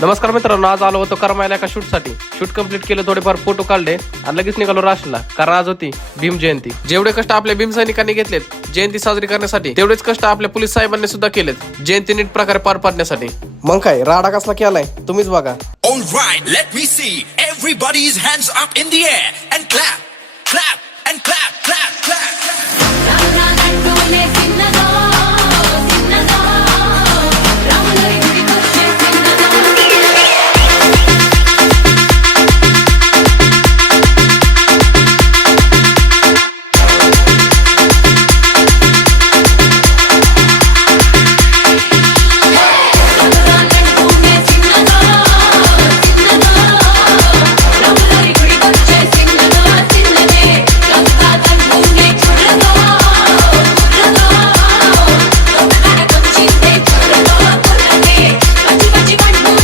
नमस्कार मित्रांनो, आज आलो होतो करमायला एका शूटसाठी. शूट कंप्लीट केलं, थोडेफार फोटो काढले आणि लगेच निघालो राशला, कारण आज होती भीम जयंती. जेवढे कष्ट आपल्या भीम सैनिकांनी घेतलेत जयंती साजरी करण्यासाठी, तेवढेच कष्ट आपल्या पोलीस साहेबांनी सुद्धा केलेत जयंती नीट प्रकारे पार पाडण्यासाठी. मग काय राडा कसला केलाय तुम्हीच बघा. All right, let me see everybody's hands up in the air and clap, clap and clap, clap, clap, clap.